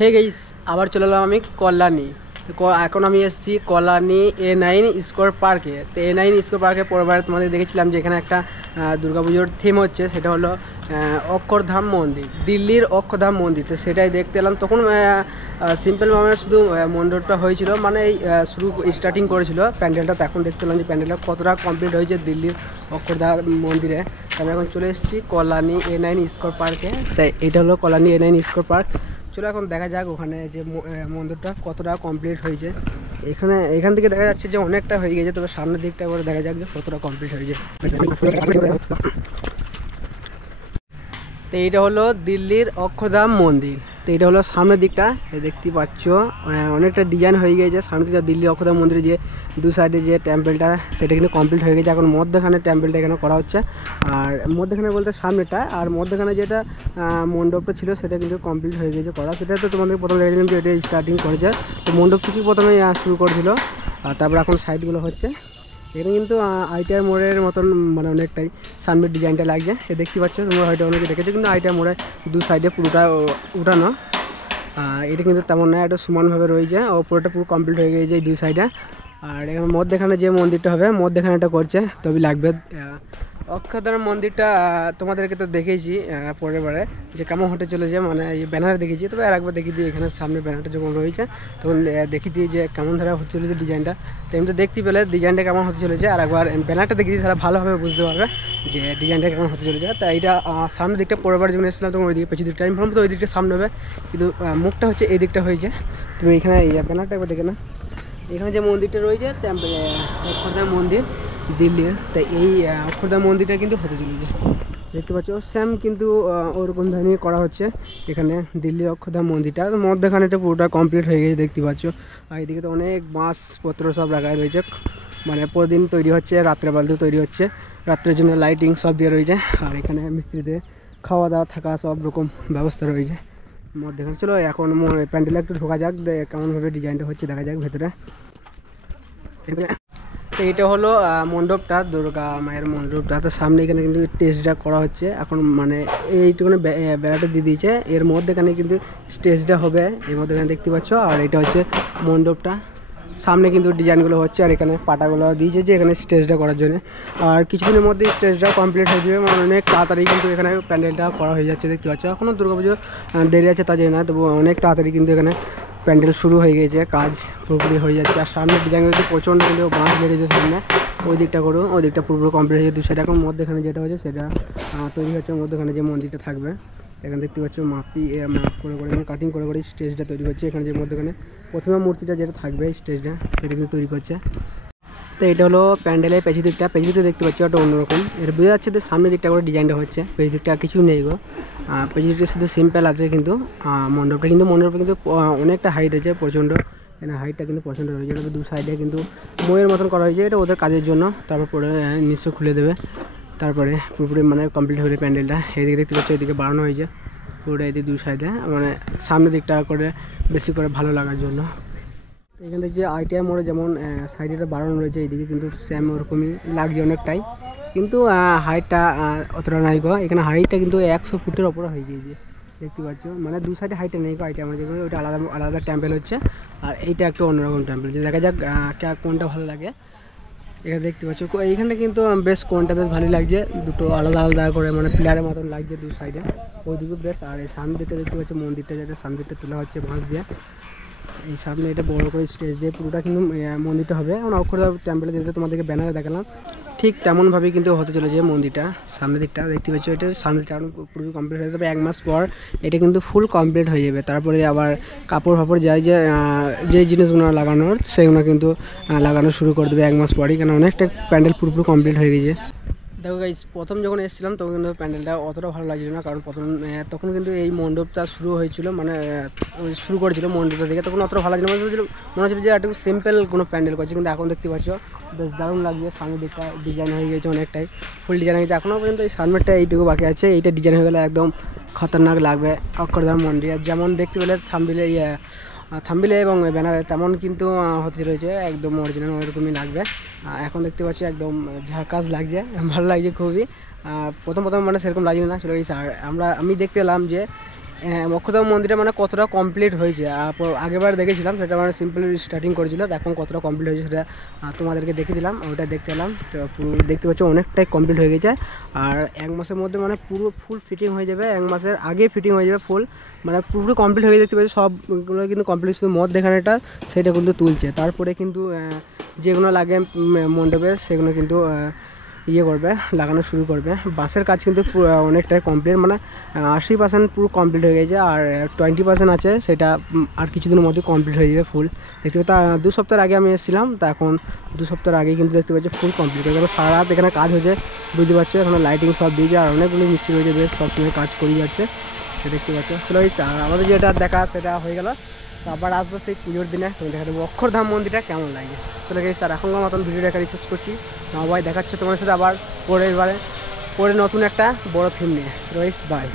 Hey guys, আবার চলে এলাম আমি কল্যাণী। এখন আমি এসেছি কল্যাণী A9 স্কোয়ার পার্কে। তো A9 স্কোয়ার পার্কে পরেরবার তোমাদের দেখেছিলাম যে এখানে একটা দুর্গাপুজোর থিম হচ্ছে, সেটা হলো অক্ষরধাম মন্দির, দিল্লির অক্ষরধাম মন্দির। তো সেটাই দেখতে এলাম। তখন সিম্পলভাবে শুধু মণ্ডপটা হয়েছিল, মানে এই শুরু স্টার্টিং করেছিল প্যান্ডেলটা। তো এখন দেখতে এলাম যে প্যান্ডেলটা কতটা কমপ্লিট হয়েছে দিল্লির অক্ষরধাম মন্দিরে। আমি এখন চলে এসেছি কল্যাণী A9 স্কোয়ার পার্কে। তাই এটা হলো কল্যাণী A9 স্কোয়ার পার্ক। চলো এখন দেখা যাক ওখানে যে মন্দিরটা কতটা কমপ্লিট হয়েছে। এখান থেকে দেখা যাচ্ছে যে অনেকটা হয়ে গেছে, তবে সামনের দিকটা করে দেখা যাক যে কতটা কমপ্লিট হয়েছে। তো এইটা হলো দিল্লির অক্ষরধাম মন্দির। তো এটা হলো সামনের দিকটা, দেখতে পাচ্ছ অনেকটা ডিজাইন হয়ে গেছে সামনের দিকটা। দিল্লির অক্ষরধাম মন্দিরের যে দু সাইডে যে টেম্পলটা, সেটা কিন্তু কমপ্লিট হয়ে গেছে। এখন মধ্যখানে টেম্পলটা এখানে করা হচ্ছে। আর মধ্যখানে বলতে সামনেটা, আর মধ্যখানে যেটা মণ্ডপটা ছিল সেটা কিন্তু কমপ্লিট হয়ে গেছে করা। সেটা তো তোমাদের প্রথমে দেখলাম যে এটা স্টার্টিং করেছে। তো মণ্ডপ থেকেই প্রথমে শুরু করেছিল, আর তারপর এখন সাইডগুলো হচ্ছে। এখানে কিন্তু ITR মোড়ের মতন, মানে অনেকটাই সামনের ডিজাইনটা লাগছে। দেখতে পাচ্ছ তোমরা, হয়তো অনেকে দেখেছো, কিন্তু ITR মোড়ের দু সাইডে পুরোটা উঠানো। এটা কিন্তু তেমন নয়, এটা সমানভাবে রয়েছে। ওপরটা পুরো কমপ্লিট হয়ে গেছে এই দুই সাইডে। আর এখানে মধ্যখানে যে মন্দিরটা হবে, মধ্যখানে এটা করছে, তবে লাগবে। অক্ষরধাম মন্দিরটা তোমাদেরকে তো দেখেছি পরের বারে যে কেমন হতে চলেছে, মানে এই ব্যানার দেখেছি। তবে আর একবার দেখিয়ে দিই, এখানে সামনে ব্যানারটা যখন রয়েছে তখন দেখিয়ে দিই যে কেমন ধারা হতে চলেছে ডিজাইনটা। তো এমনি দেখতে পেলে ডিজাইনটা কেমন হতে চলেছে, আর একবার ব্যানারটা দেখিয়ে দিই, তারা ভালোভাবে বুঝতে পারবে যে ডিজাইনটা কেমন হতে চলেছে। তো এইটা সামনের দিকটা পরের বার যখন এসেছিলাম তখন ওই দিকে পেছন দিকটা আমি ভাবলাম তো ওই দিকটা সামনে হবে, কিন্তু মুখটা হচ্ছে এই দিকটা হয়েছে। তুমি এখানে ব্যানারটা একবার দেখে না, এখানে যে মন্দিরটা রয়েছে অক্ষরধাম মন্দির দিল্লির। তাই এই অক্ষরধাম মন্দিরটা কিন্তু হতে চলেছে, দেখতে পাচ্ছ সেম কিন্তু ওরকম ধরনের করা হচ্ছে এখানে দিল্লির অক্ষরধাম মন্দিরটা। মধ্যখানেটা পুরোটা কমপ্লিট হয়ে গেছে দেখতে পাচ্ছ। আর এদিকে তো অনেক বাঁশপত্র সব রাখা রয়েছে, মানে প্রতিদিন তৈরি হচ্ছে, রাত্রেবেলাতেও তৈরি হচ্ছে, রাত্রের জন্য লাইটিং সব দিয়ে রয়েছে। আর এখানে মিস্ত্রিদের খাওয়া দাওয়া থাকা সব রকম ব্যবস্থা রয়েছে মধ্যখানে। চলো এখন প্যান্ডেলে একটু ঢোকা যাক, কেমনভাবে ডিজাইনটা হচ্ছে দেখা যাক ভেতরে। তো এটা হলো মণ্ডপটা, দুর্গা মায়ের মণ্ডপটা। তো সামনে এখানে কিন্তু স্টেজটা করা হচ্ছে এখন, মানে এইটুকুনে বেড়াটা দিয়ে দিয়েছে। এর মধ্যেখানে কিন্তু স্টেজটা হবে, এর মধ্যেখানে দেখতে পাচ্ছ। আর এটা হচ্ছে মণ্ডপটা, সামনে কিন্তু ডিজাইনগুলো হচ্ছে, আর এখানে পাটাগুলো দিয়েছে যে এখানে স্টেজটা করার জন্য। আর কিছুদিনের মধ্যে স্টেজটা কমপ্লিট হয়ে যাবে, মানে অনেক তাড়াতাড়ি কিন্তু এখানে প্যান্ডেলটা করা হয়ে যাচ্ছে দেখতে পাচ্ছ। এখনও দুর্গাপুজো দেরি আছে তা জানি না, তবু অনেক তাড়াতাড়ি কিন্তু এখানে প্যান্ডেল শুরু হয়ে গেছে, কাজ পুরোপুরি হয়ে যাচ্ছে। আর সামনে ডিজাইন হচ্ছে প্রচণ্ড, কিন্তু বাঁশ বেরিয়েছে সামনে, ওই দিকটা করো, ওই দিকটা পুরোপুরি কমপ্লিট হয়ে যাচ্ছে। দু সাইড এখন মধ্যখানে যেটা হচ্ছে সেটা তৈরি হচ্ছে, মধ্যখানে যে মন্দিরটা থাকবে। এখানে দেখতে পাচ্ছ মাপ করে কাটিং করে স্টেজটা তৈরি হচ্ছে। এখানে যে মধ্যখানে প্রথমে মূর্তিটা যেটা থাকবে স্টেজটা, সেটা কিন্তু তৈরি করছে। তো এটা হলো প্যান্ডেলের পেছন দিকটা দেখতে পাচ্ছি ওটা অন্যরকম। এটা বোঝা যাচ্ছে যে সামনের দিকটা করে ডিজাইনটা হচ্ছে, পেছন দিকটা কিছু নেই গো। পেছন দিকটা শুধু সিম্পল আছে, কিন্তু মণ্ডপটা কিন্তু অনেকটা হাইট আছে, প্রচণ্ড। এখানে হাইটটা কিন্তু প্রচণ্ড রয়েছে। এটা দু সাইডে কিন্তু বইয়ের মতন করা হয়েছে, এটা ওদের কাজের জন্য। তারপর পরে নিশ্চয় খুলে দেবে, তারপরে পুরোপুরি মানে কমপ্লিট হবে প্যান্ডেলটা। এদিকে দেখতে পাচ্ছি এদিকে বাড়ানো হয়েছে পুরোটা, এদিকে দু সাইডে, মানে সামনের দিকটা করে বেশি করে ভালো লাগার জন্য। তো এখান থেকে যে ITR মোড়ে যেমন সাইডেটা বাড়ানো রয়েছে, এইদিকে কিন্তু সেম ওরকমই লাগছে অনেকটাই, কিন্তু হাইটটা অতটা নাই গো। এখানে হাইটটা কিন্তু 100 ফুটের ওপরে হয়ে গিয়েছে দেখতে পাচ্ছ, মানে দু সাইডে হাইটটা নেই গো। ITR মোড়ে যেগুলো ওইটা আলাদা আলাদা টেম্পল হচ্ছে, আর এইটা একটু অন্যরকম টেম্পল। যে দেখা যাক কোনটা ভালো লাগে। এখানে দেখতে পাচ্ছ এইখানটা কিন্তু বেশ কোনটা বেশ ভালোই লাগছে, দুটো আলাদা আলাদা করে মানে প্লেয়ারের মতন লাগছে দু সাইডে, ওইদিকে বেশ। আর এই সামনের দিকটা দেখতে পাচ্ছি মন্দিরটা, যেটা সামনের দিকটা তোলা হচ্ছে বাঁশ দিয়ে। এই সামনে এটা বড় করে স্টেজ দিয়ে পুরোটা কিন্তু মন্দিরটা হবে। এখন অক্ষরধাম টেম্পলে যেটা তোমাদেরকে ব্যানারে দেখালাম, ঠিক তেমনভাবেই কিন্তু হতে চলেছে মন্দিরটা। সামনের দিকটা দেখতে পাচ্ছ, এটা সামনের দিকটা পুরো কমপ্লিট হয়ে যাবে। 1 মাস পর এটা কিন্তু ফুল কমপ্লিট হয়ে যাবে। তারপরে আবার কাপড় ফাপড় যায় যে জিনিসগুলো লাগানোর, সেগুলো কিন্তু লাগানো শুরু করে দেবে 1 মাস পরই, কেন অনেকটা প্যান্ডেল পুরোপুরি কমপ্লিট হয়ে গেছে। দেখো গাইস, প্রথম যখন এসেছিলাম তখন কিন্তু প্যান্ডেলটা অতটা ভালো লাগছিল না, কারণ তখন কিন্তু এই মণ্ডপটা শুরু হয়েছিল, মানে শুরু করেছিল মণ্ডপটা থেকে, তখন অতটা ভালো লাগছিল, মনে হচ্ছে যে একটু সিম্পল কোনো প্যান্ডেল করছে। কিন্তু এখন দেখতে পাচ্ছ বেশ দারুণ লাগছে, সামনের দিকটা ডিজাইন হয়ে গেছে অনেকটাই, ফুল ডিজাইন হয়ে গেছে। এখনও পর্যন্ত এই সামনেরটা এইটুকু বাকি আছে, এইটা ডিজাইন হয়ে গেলে একদম খতরনাক লাগবে অক্ষরধাম মন্দির। যেমন দেখতে পেলে থাম্বনেলে এবং ব্যানারে তেমন কিন্তু হতে রয়েছে, একদম অরিজিনাল ওইরকমই লাগবে। এখন দেখতে পাচ্ছি একদম ঝাকাস লাগছে, ভালো লাগছে খুবই। প্রথম মানে সেরকম লাগছিল না, চলে গেছে। আর আমি দেখতে এলাম যে অক্ষরধাম মন্দিরটা মানে কতটা কমপ্লিট হয়েছে। আগেরবার দেখেছিলাম সেটা মানে সিম্পল স্টার্টিং করেছিল, এখন কতটা কমপ্লিট হয়েছে সেটা তোমাদেরকে দেখে দিলাম, ওইটা দেখতে এলাম। তো দেখতে পাচ্ছ অনেকটাই কমপ্লিট হয়ে গেছে। আর 1 মাসের মধ্যে মানে পুরো ফুল ফিটিং হয়ে যাবে, 1 মাসের আগে ফিটিং হয়ে যাবে ফুল, মানে পুরোপুরি কমপ্লিট হয়ে দেখতে পাচ্ছি সবগুলো কিন্তু কমপ্লিট। শুধু মদ দেখানোটা সেটা কিন্তু তুলছে, তারপরে কিন্তু যেগুলো লাগে মণ্ডপে সেগুলো কিন্তু করবে, লাগানো শুরু করবে। বাসের কাজ কিন্তু অনেকটাই কমপ্লিট, মানে 80% পুরো কমপ্লিট হয়ে গেছে, আর 20% আছে, সেটা আর কিছুদিনের মধ্যে কমপ্লিট হয়ে যাবে ফুল। দেখতে পাচ্ছি 2 সপ্তাহের আগে আমি এসেছিলাম, তা এখন 2 সপ্তাহের আগে কিন্তু দেখতে পাচ্ছি ফুল কমপ্লিট হয়ে গেল। সারা রাত এখানে কাজ হয়েছে, বুঝতে পারছো, এখানে লাইটিং সব দিয়েছে, আর অনেকগুলো মিস্ত্রি হয়েছে, বেশ সবসময় কাজ করিয়ে যাচ্ছে, দেখতে পাচ্ছ। চলো আর আমাদের যেটা দেখা সেটা হয়ে গেল, তো আবার আসবো সেই পুজোর দিনে, তুমি দেখা দেবো অক্ষরধাম মন্দিরটা কেমন লাগে। চলে গেছি স্যার, এখনকার মতন ভিডিওটা এখানে শেষ করছি। সবাই দেখাচ্ছে তোমার সাথে আবার পরে নতুন একটা বড় থিম নিয়ে। রয়েছে, বাই।